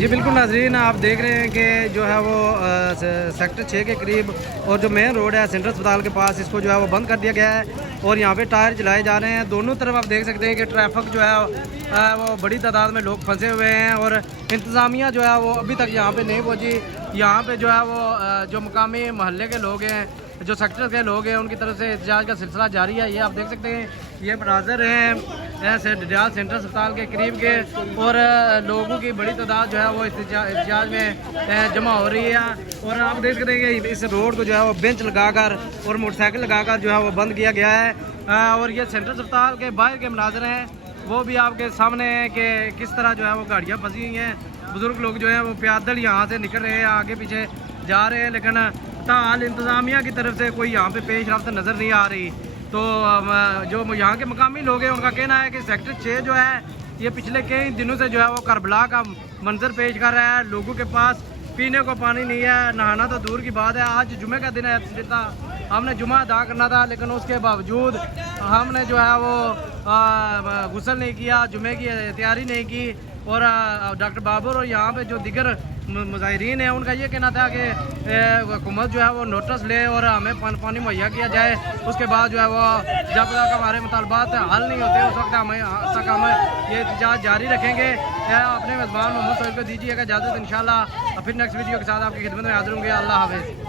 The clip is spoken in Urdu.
جی بالکل ناظرین، آپ دیکھ رہے ہیں کہ جو ہے وہ سیکٹر 6 کے قریب اور جو مین روڈ ہے سینٹرل اسپتال کے پاس، اس کو جو ہے وہ بند کر دیا گیا ہے اور یہاں پہ ٹائر چلائے جا رہے ہیں۔ دونوں طرف آپ دیکھ سکتے ہیں کہ ٹریفک جو ہے وہ بڑی تعداد میں لوگ پھنسے ہوئے ہیں اور انتظامیہ جو ہے وہ ابھی تک یہاں پہ نہیں پہنچی۔ یہاں پہ جو ہے وہ جو مقامی محلے کے لوگ ہیں، جو سیکٹر کے لوگ ہیں، ان کی طرف سے احتجاج کا سلسلہ جاری ہے۔ یہ آپ دیکھ سکتے ہیں، یہ مناظر ہیں ڈڈیال سینٹرل اسپتال کے قریب کے، اور لوگوں کی بڑی تعداد جو ہے وہ احتجاج میں جمع ہو رہی ہے۔ اور آپ دیکھ سکتے ہیں کہ اس روڈ کو جو ہے وہ بینچ لگا کر اور موٹر سائیکل لگا کر جو ہے وہ بند کیا گیا ہے۔ اور یہ سینٹرل اسپتال کے باہر کے مناظر ہیں، وہ بھی آپ کے سامنے ہیں کہ کس طرح جو ہے وہ گاڑیاں پھنسی ہوئی ہیں۔ بزرگ لوگ جو ہیں وہ پیادل یہاں سے نکل رہے ہیں، آگے پیچھے جا رہے ہیں، لیکن تاحال انتظامیہ کی طرف سے کوئی یہاں پہ پیش رفت نظر نہیں آ رہی۔ تو جو یہاں کے مقامی لوگ ہیں، ان کا کہنا ہے کہ سیکٹر 6 جو ہے یہ پچھلے کئی دنوں سے جو ہے وہ کربلا کا منظر پیش کر رہا ہے۔ لوگوں کے پاس پینے کو پانی نہیں ہے، نہانا تو دور کی بات ہے۔ آج جمعہ کا دن ہے، ہم نے جمعہ ادا کرنا تھا، لیکن اس کے باوجود ہم نے جو ہے وہ غسل نہیں کیا، جمعے کی تیاری نہیں کی۔ اور ڈاکٹر بابر اور یہاں پہ جو دیگر مظاہرین ہیں، ان کا یہ کہنا تھا کہ حکومت جو ہے وہ نوٹس لے اور ہمیں پانی مہیا کیا جائے۔ اس کے بعد جو ہے وہ جب تک ہمارے مطالبات حل نہیں ہوتے، اس وقت ہم یہ احتجاج جاری رکھیں گے۔ اپنے میزبان محمد سہیل کو دیجیے گا اجازت، انشاءاللہ پھر نیکسٹ ویڈیو کے ساتھ آپ کی خدمت میں حاضر ہوں گے۔ اللہ حافظ۔